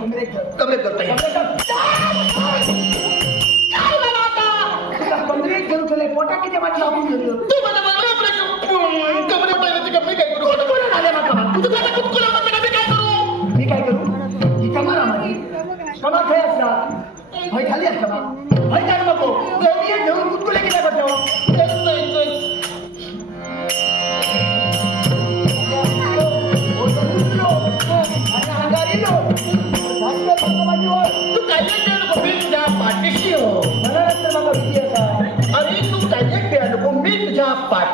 कमरेत करता. येईल कमरेत घेऊन चले पोटा किती माझ्या लागून गेलो तू मला मला आपल्या कमरेत टाकायची का मी काय करू? कोण आले मग तुझं काय कुतकुला म्हणलं मी काय करू? मी काय करू? ही कमा माझी कमा खाय असतात हय खाली असता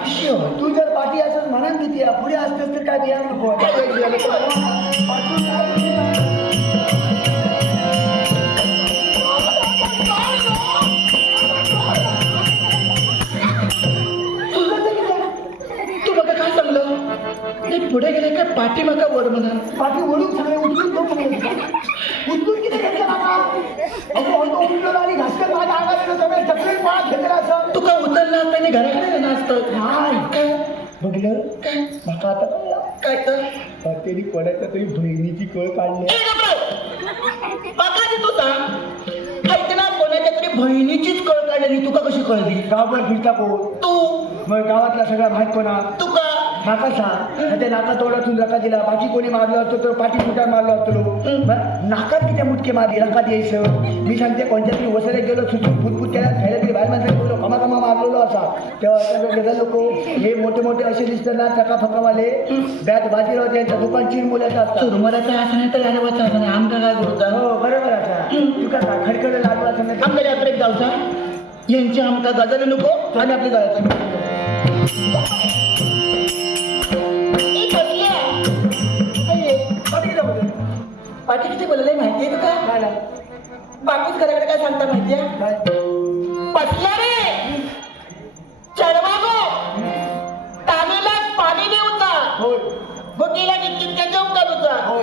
पाठीशी तू जर पाठी असं म्हणून किती पुढे असतेस तर काय बिया नको काय तू बघा काय सांगलं? पुढे गेले काय पाठीमागा वर म्हणा पाठी ओढून सगळे उचलून नको उचलून किती घेतलं बाबा? आणि माझ्या अंगात सगळे चपलेट पाळत घेतलं असं. का उचलला आणि घराकडे नाचत काय बघलं? माका आता कळलं. काय तर? पातेली कोणाच्या तरी बहिणीची कळ काढली! बघा ती सांग. ऐक ना कोणाच्या तरी बहिणीचीच कळ काढली. तुका कशी कळली? गावभर फिरता कोण? तू. मग गावातला सगळा माहीत कोणा तू का नाका सांग ते नाका तोडातून रका दिला. बाकी कोणी मारलं असतो तर पाठी फुटा मारलो असतो नाकात किती मुटके मारली? रकात यायचं मी सांगते कोणत्या तरी वसरे गेलो सुचून फुटफुट त्याला खायला तरी बाहेर माणसं बोललो कमा कमा मारलेलो असा. तेव्हा गेले लोक हे मोठे मोठे असे दिसतात ना चका फकावाले. बॅट बाजीराव त्यांचं दुकान चिरमुल्याचं असतं चुरमराचा असं नाही तर असं आमका काय करूचा हो बरोबर असा तू का खडखड लागला असं नाही? आमच्या यात्रेत जाऊचा यांची आमका गजाली नको? आणि आपली जायचं पाठी किती बोलले माहितीये तुका. बापूच घराकडे काय सांगता माहितीये? पसल्या रे! चढवा गो! तामीला पाणी देऊचा होय. बघीला किती त्याच्या उकालूचा होय.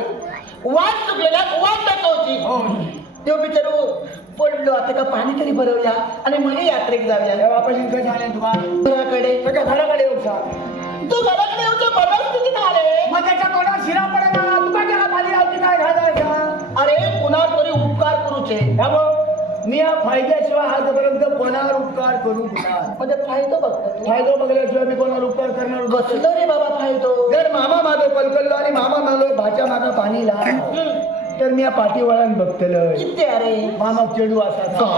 वाट चुकलेला वाट दाखवची. होय तो बिचारू पडलो. आता का पाणी तरी भरवूया आणि मग यात्रेक जाऊया आपण इकडे झाले घराकडे. घराकडे येऊ सांग तू घराकडे येऊचं बघाच किती झाले. मग त्याच्या तोंडात शिरा पडे करूचे त्यामुळं मी या फायद्याशिवाय आजपर्यंत कोणावर उपकार करू कुणावर म्हणजे फायदो बघतो. फायदा बघल्याशिवाय मी कोणावर उपकार करणार बस बसलो रे बाबा फायदो? जर मामा माझं कलकल्लो आणि मामा माझं भाच्या माझा पाणी ला हम्म. तर मी या पाठी वळण बघतलं किती अरे मामा चेडू असा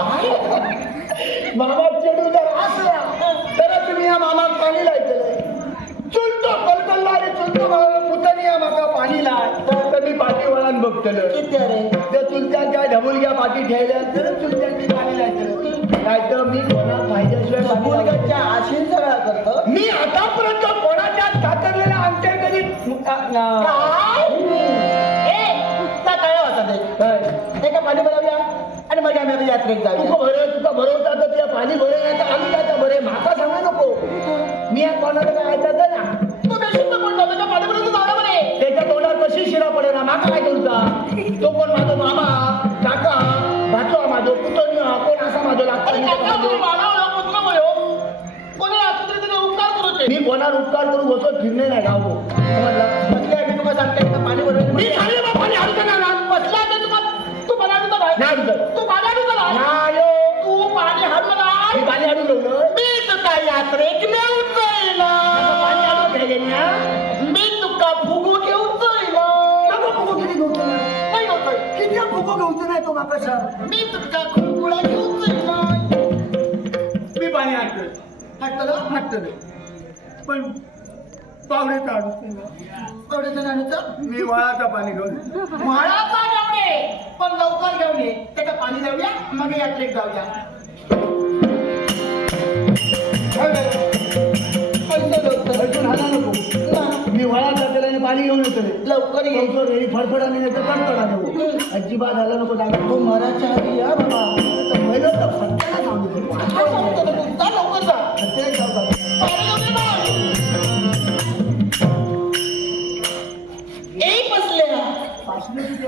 मामा चेडू जर असला तरच मी या मामाक पाणी लायतलं चुलतो कलकल्ला आणि चुलतो मला पुतणी या माका पाणी लाय मी पाठी वळण बघतलं अरे त्या चुलत्या त्या ढबुलग्या पाठी ठेवल्या. तर चुलत्यांची पाणी लायतलं. नाही तर मी कोणा फायद्याशिवाय पाणी लावत नाही. मुलगाच्या आशीन सगळा करतो. मी आतापर्यंत कोणाच्या कातरलेल्या आमच्या कधी पाणी भरवूया आणि मग आम्ही आता यात्रेत तुका जाऊया भरव तुका भरवता तर त्या पाणी भरे नाही तर आम्ही काय भरे माका सांगा नको. मी या कोणाला मी कोणावर उपकार करू बसत फिरणे नाही गाव समजला म्हणजे मी तुम्हाला सांगते का पाणी भरून मी सांगले बा पाणी हलकं ना रान. बसला तर तुम्हाला तू पाणी आणून तर नाही नाही. हलकं. तू पाणी आणून तर नाही. नाही हो. तू पाणी हाडलं मी नाही पाणी आणून ठेवलं मी तुका यात्रेक नेऊन जाईना पाणी आणून ठेवले ना मी तुका फुगू घेऊन जाईना नको फुगो किती घेऊन नाही होतंय. किती फुगो घेऊन नाही तो माका सांग मी तुका खुळखुळा घेऊन हटलं हटतोय पण पावडे जणांचं मी वळाचा पाणी घेऊन. घेऊन ये. पण लवकर घेऊन ये. ते का पाणी लावूया मग यात्रेत जाऊया. अजून नको वळाचा त्याला पाणी घेऊन येतोय. लवकर ये. यायचो रे फडफडाने नाही तर कडकडा नको अजिबात झाला नको डायरेक्ट तू मराच्या आधी या बाबा तर पहिलं तर सत्याला सांगू दे. पाचलं किती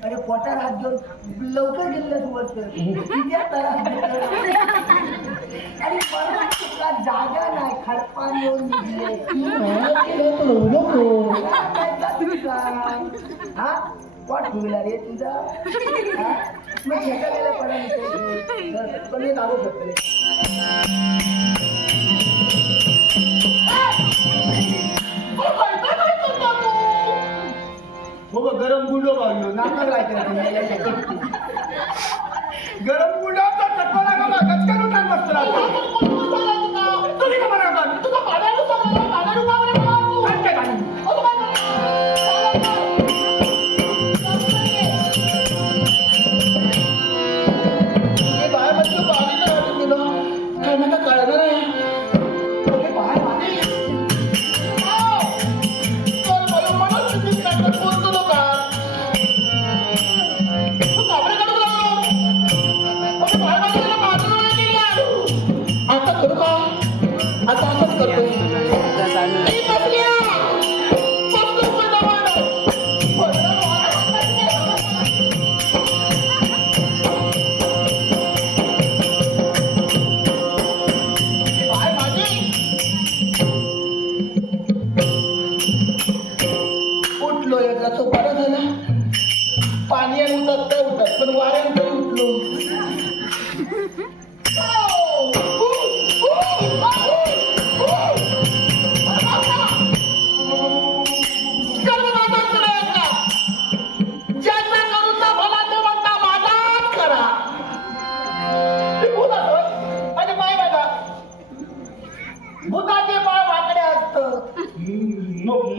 अरे पोटात हात घेऊन लवकर गेलेला सुरुवात वरती. जागा नाही खडपान येऊन हा वाट ठेवला रे तुझा हा? मग शेता गेला पडा पण मी दारू शकतो हो बाबा गरम गुंडो बांधलो नाकाला लायचं गरम गुंडाचा टक्कोला का बा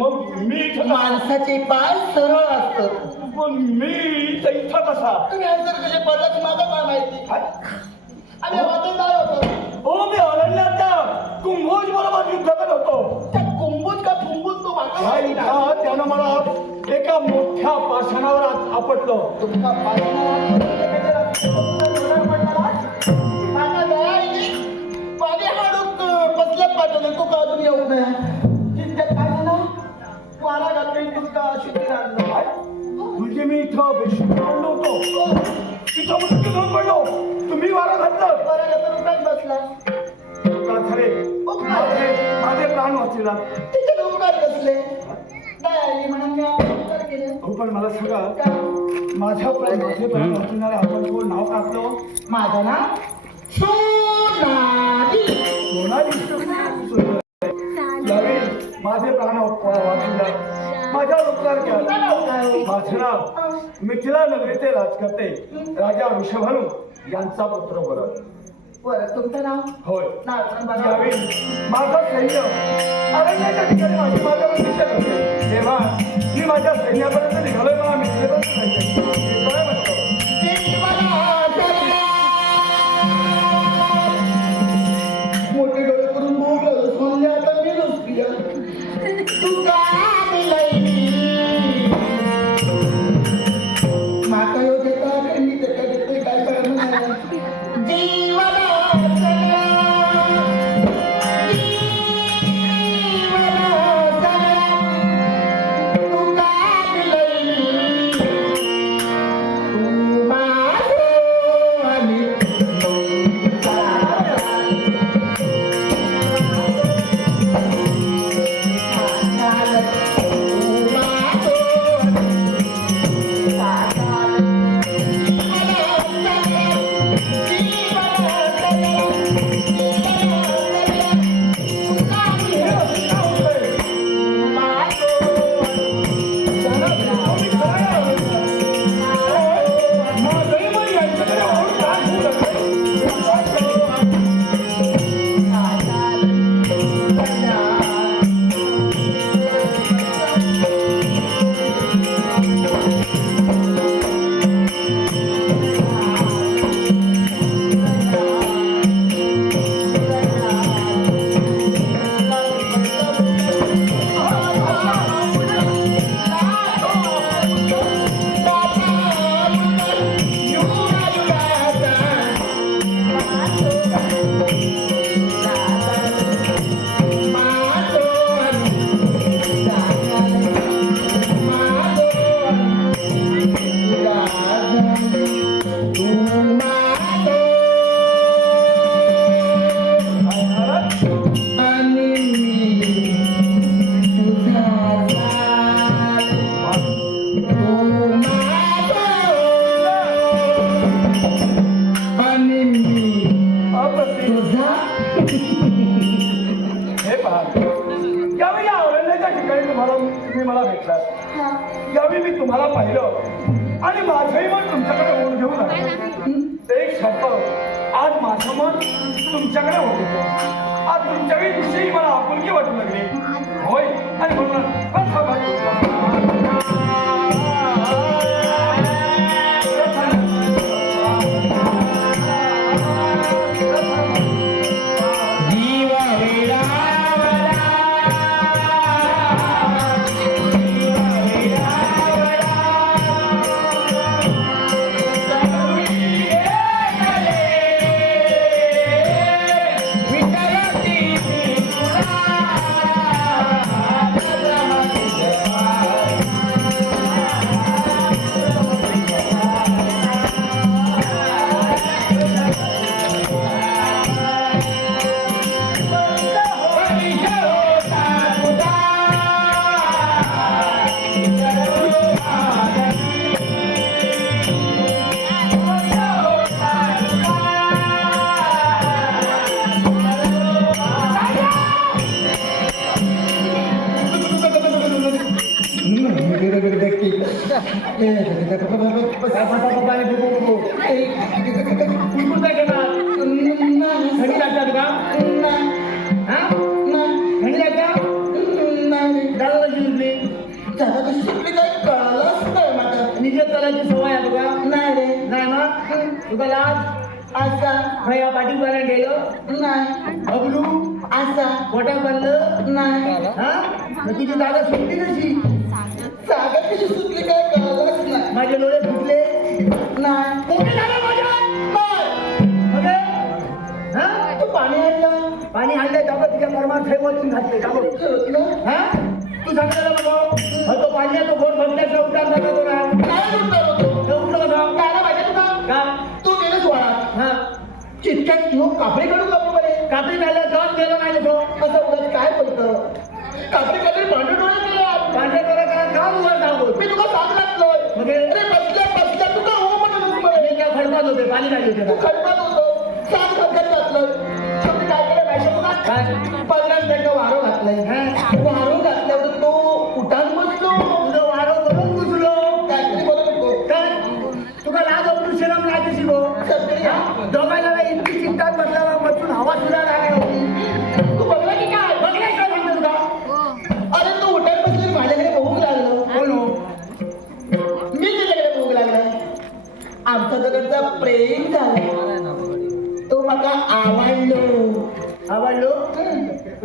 मग मग मी इथं कसा? माणसाचे पाय सरळ असतात. पण मी इथं इथं कसा तुम्ही answer कसे पडलात माझं काय माहिती? आणि वाचत होतं? हो मी अरण्यात त्या कुंभोज बरोबर युद्ध करत होतो. त्या कुंभूत का फुंबूत तो माहिती? युद्धात त्यानं मला एका मोठ्या पाषाणावर आ- आपटलं. पाणी हाडूक बसलं पाठवलं. तो का अजून येऊ नये वारा घातली तुमचा शिबिर आणलं म्हणजे मी इथं बेशुद्ध पडलो होतो तिथं मृत्यू घेऊन पडलो तुम्ही वारा घातलं. वारा घातलं उठात बसला? खरे? माझे माझे प्राण वाचला. तिथे डोंगर बसले? दया आली म्हणून मी आपण उपकार केले. हो पण मला सांगा? माझ्या प्राण माझे प्राण वाचणारे आपण कोण? नाव टाकलं माझं नाव सोनाली? सोनाली. माझ्या उपकार? केला माझे नाव मिथिला नगरीचे राजकर्ते राजा ऋषभानू यांचा पुत्र बरं बरं तुमचं नाव होय नाव पण बघा. यावेळी माझं सैन्य अरण्याच्या ठिकाणी माझी तेव्हा मी माझ्या सैन्यापर्यंत निघालोय मला मिथिलेपर्यंत सांगितलं यावेळी मी तुम्हाला पाहिलं. आणि माझंही मन तुमच्याकडे ओढ घेऊन आलं. एक शब्द. आज माझं मन तुमच्याकडे होत आज तुमच्याकडे विषयी मला आपुलकी वाटू लागली. होय. आणि म्हणून कसा थंडी लागतात का हा थंडी लागता दादा कशी सुटली निजत चालायची सवय आहे तुका नाही. ना तुका लाज असा खया पाठी गेलो नाही बबलू असा पोटा बनलं नाही हा मग तुझी दादा सुटली कशी जागा कशी सुटली काय कळलंच नाही. माझे डोळे फुटले नाही. कुठे झालं माझ्या हा? तू पाणी आणलं? पाणी घातले दाबो हा? तू सांगितलं बाबा तो पाणी तो गोड भरल्याचा उठार झाला तो नाही काय उठणार होतो तो? उठलो काय माहिती तुला? का? तू वाळा हा. चिटक्यात घेऊन कापडी काढून बरे कापडी झाल्या जाऊन गेलो नाही तो. असं काय बोलतं? कापडी कापडी पांढरे डोळे केले पांढरे मी म्हणजे? अरे बसल्या बसल्या तुका हो म्हणून मी काय खडपात होते पाणी नाही होते तू खडपात होतो. सात खडकात घातलं. शेवटी काय केलं माहिती तुला काय? पन्नास मिनिटं वारो घातलंय. वारो घातल्यावर तो उठान बसलो. तुझं वारो करून घुसलो. काहीतरी बोलत होतो. काय? तुका लाज वाटून शरम कशी गो दोघांना इतकी चिंतात बसल्याला बसून हवा सुद्धा झाला तो मला आवडलो. आवडलो?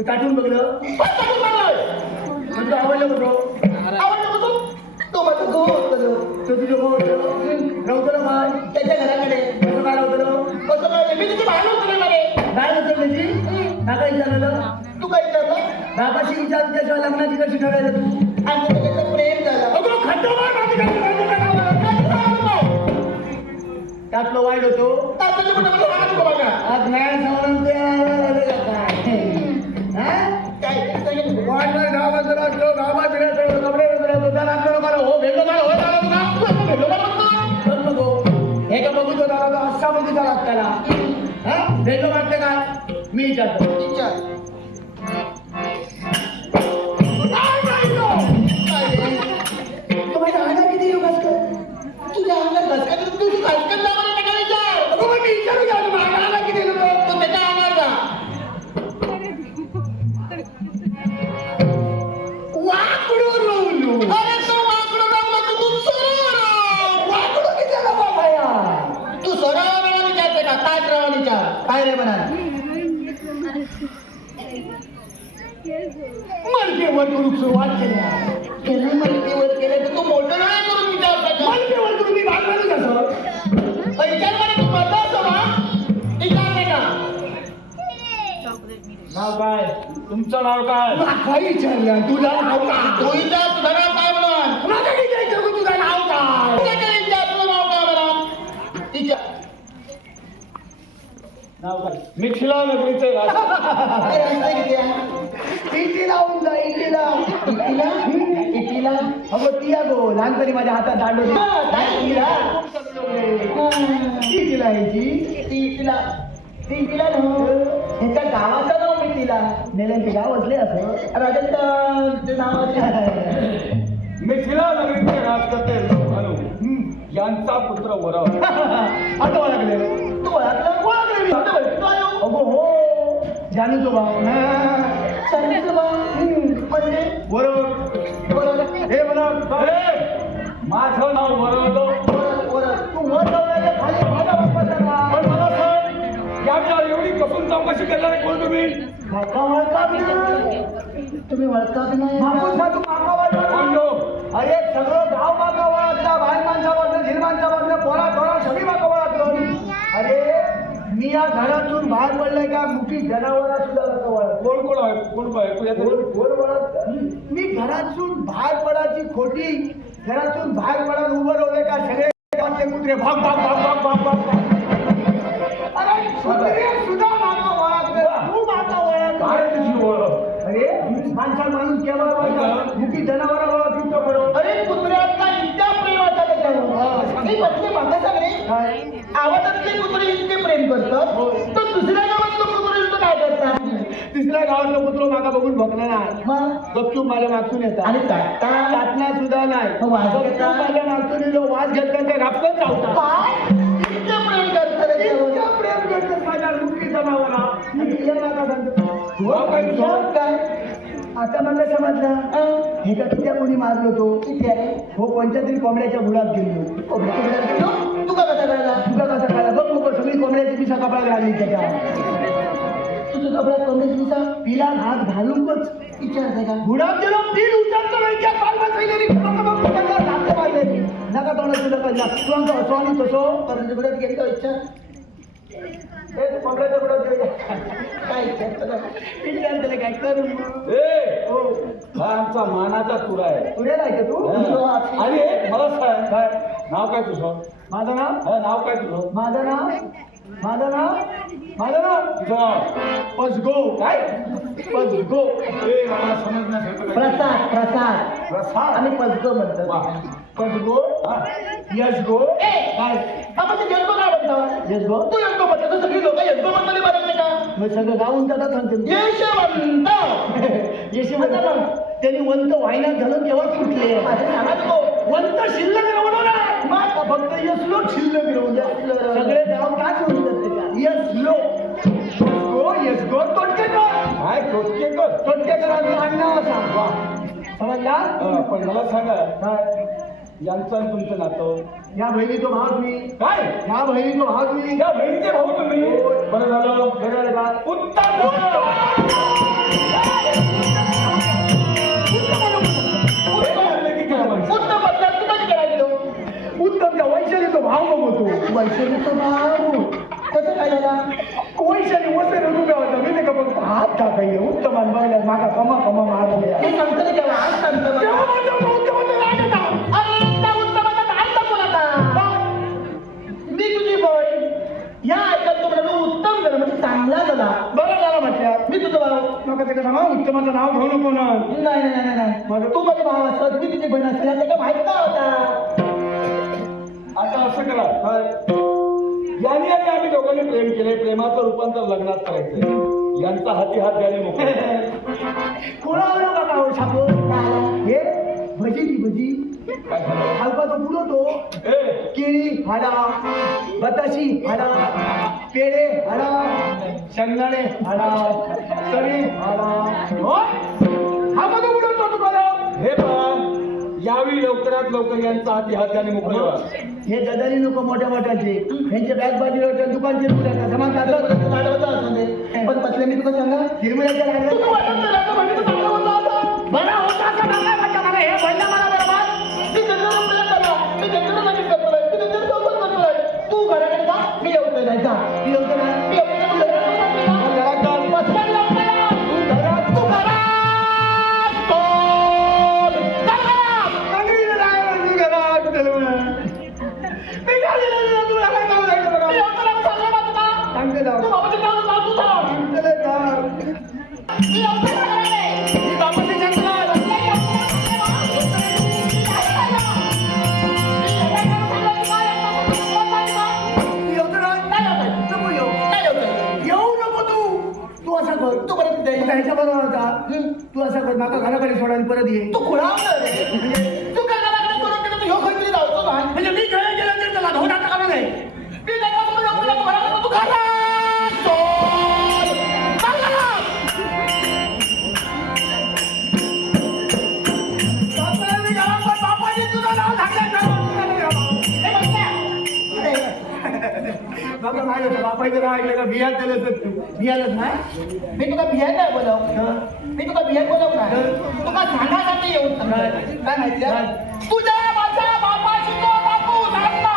काटून बघलं. म्हणजे आवडलं बघतो आवडलं बघतो तो? माझं गो होतो तो तुझं गो होतो नव्हतं माय त्याच्या घराकडे. कसं काय नव्हतं कसं काय? मी होतो काय होतं काय विचारलं तू काय विचारलं बाबाशी विचार त्याशिवाय लग्नाची कशी ठरायला तू? त्यातलं वाईट होतो. आज नाही समजून ते वाटणार गावात जर काय काय विचारलं तुझं नाव काय तू विचार तुझं नाव काय म्हणून? माझं किती विचारतो तुझं नाव काय तुझ्याकडे विचार तुझं नाव काय म्हणून विचार नाव काय मिथिला नगरीचे राजा जा इटीला इटीला इटीला अगं ती लहानपणी माझ्या हातात दांडो इटीला यायची ती इटीला ती इटीला ह्याच्या गावाचं नाव मी तिला नेलं गाव असले असं राजन नावाचे मिथिला नगरीचे राजकर्ते लोहानू यांचा पुत्र वराव. आता ओळखले. तू ओळखलं? मी. अगो हो. जानूचो भाव जानूचो भाव म्हणजे? वरव. हे म्हणा माझं नाव वरवलो तू वरवलं मला सांग एवढी कसून चौकशी करणार कोण तुम्ही? काका ओळखा बी नाही. तुम्ही ओळखता की नाही तू? तो? अरे सगळं गाव माका ओळखता बाहेर माणसा वाटलं झिरमानचा वाटलं पोरा टोरा सगळी माका ओळखलं अरे मी या घरातून बाहेर पडलोय का? मुकी जनावरा सुद्धा कोण कोण आहे? कोण कोण? मी घरातून बाहेर पडायची खोटी. घरातून बाहेर पडा उभं राहिले का? सगळे कुत्रे भाग भाग भाग भाग भाग. अरे कुत्रे सुद्धा माका ओळखतं तू माका ओळख काय तुझी ओळख अरे माणसा माणूस केव्हा मुकी जनावरा ओळख युक्त बरोबर अरे कुत्र्याचा इतका प्रेम होता त्याच्यावर मी बसले मागं सगळे काय आवाजातले कुत्रे इतके प्रेम करतात तर दुसऱ्या गावातलं कुत्रे इतकं काय करतात तिसऱ्या गावातलं कुत्र मागा बघून नाही. मग? गपचूप माझ्या मागसून येतात. आणि चाटणा सुद्धा नाही. मग गपचूप? माझ्या मागसून येलो वास घेतल्यानंतर घापकन चावतात. काय? इतके प्रेम करतात त्याच्यावर इतकं प्रेम करतात माझ्या मुकी जनावरा आणि हे मागा सांगतो, तुझं? मग काय? आता मला समजलं. अं, हे का किती कोणी मारलो तो? किती आहे? हो कोणत्या तरी कोंबड्याच्या गुळात गेलो? कोंबड्या? तू का कसा कळला तुला कसं खायला बघ नको सगळी कोंबड्याची पिसा कपाळ लागली त्याच्या कपड्यात कोंबड्याची पिसा पिला हात घालूनच विचारते का गुलाब गेलो पीठ उचलतो नाही पाल बसलेली लागते मारले नका तोंडात तुला कळला तू आमचा असो आणि तसो. कोंबड्याच्या गुड्यात गेली का विचार? विचार ए हो. आमचा मानाचा तुरा आहे. तुझ्या आहे का तू. आणि मला नाव काय तुझं? माझं नाव? नाव काय तुझं? माझं नाव? माझं नाव माझं नाव पसगो काय? पसगो ए मला समजण्यासारखं? प्रसाद प्रसाद. प्रसाद? आम्ही पसगो म्हणतो. पसगो हा. यशगो ए! काय? आपण ते यशगो काय म्हणतो? यशगो तू यशगो म्हणतो. तू सगळी लोक यशगो म्हणतो बरं नाही का मग सगळं गाऊन जातात सांगते. यशवंत! येशी म्हणतात त्यांनी वंत वाहिन्यात घालून सांगा नको. वंत शिल्लक फक्त यसलो शिल्लक रवणार. सगळे गाव काच होऊन जाते यसलो यसगो यसगो तोटकेकर काय टोटकेकर तोटकेकरांचं आडनाव असा वा. समजला? हा, पण मला सांगा. काय यांचं आणि तुमचं नातं? या बहिणीचं भाव मी काय? या बहिणीचं भाव मी या बहिणीचे भाऊ तुम्ही? बरं झालं. बरं? उत्तम उत्तम मी ते का फक्त हात टाकायला उत्तम बघल्या मागा कमा कमा मारल्या सांगतो ना तेव्हा आज सांगतो. तेव्हा म्हणतो. अरे त्या उत्तमाचा काय नको. आता मी तुझी बहीण या ऐकत तो म्हणा उत्तम झाला म्हणजे चांगला झाला. बरं झालं म्हटलं. मी तुझं भाऊ नका ते सांगा उत्तमाचं नाव घेऊ नको ना. नाही नाही नाही नाही. मग? तू माझा भाव असत मी तुझी बहीण काय माहीत नाही होता. आता असं करा. यांनी आणि आम्ही दोघांनी प्रेम केले प्रेमाचं रूपांतर लग्नात करायचंय. यांचा हाती हात द्यायला मोकळे कोणावर नका हो छापो हे भजी. ती भजी हलका तो केळी हाडा. बताशी हाडा. पेढे हाडा. शेंगदाणे हाडा. चणे हाडा? हा कधी उडवतो तुम्हाला हे पहा यावी लवकरात लवकर यांचा हाती हात द्यायला मोकळे व्हा. हे गदारी लोक मोठ्या मोठ्याचे. यांचे बॅग बाजूला दुकानचे समाज पण पतले मी तुला सांगा हिरवळ्याच्या लागल्या होता आता. बरा होता असं हे मला तू असं कर माका घराकडे सोडा आणि परत ये. तू खुळावलं रे. तू काय घराकडे सोडून गेला, तू ह्यो तरी धावतो ना. म्हणजे मी खेळ गेला तर त्याला धोडा टाकणार नाही. मी नाही का तुला- तुला घराकडे- तू खाला बापाय चल ऐकलं का? बियात दिलं तर बियालच ना मी तुला बिया नाही बोलव. मी तुका बिहार बोलव नाही. तुका सांगासाठी येऊन काय? माहिती? तुझ्या माझ्या बापाशी तो बापू सांगला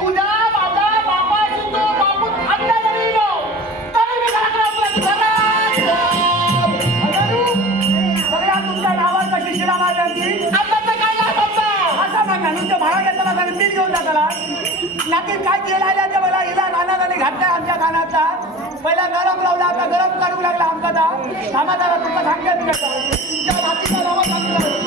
तुझ्या माझ्या बापाशी तो बापू अन्ना जरी येलो तरी मी सगळ्या तुमच्या नावात कशी मारली अन्नाचं काय लाभ होता असा म्हणा नुसतं भाडा घेताना त्याने पीठ घेऊन टाकला. नाकीत काय आल्या ते मला हिला कानाने घातलाय आमच्या कानाचा पहिला नरम लावला आता गरम काढू लागला आमचा दा दादा तुमचा सांगते तुमच्या भातीचा नावा सांगितलं.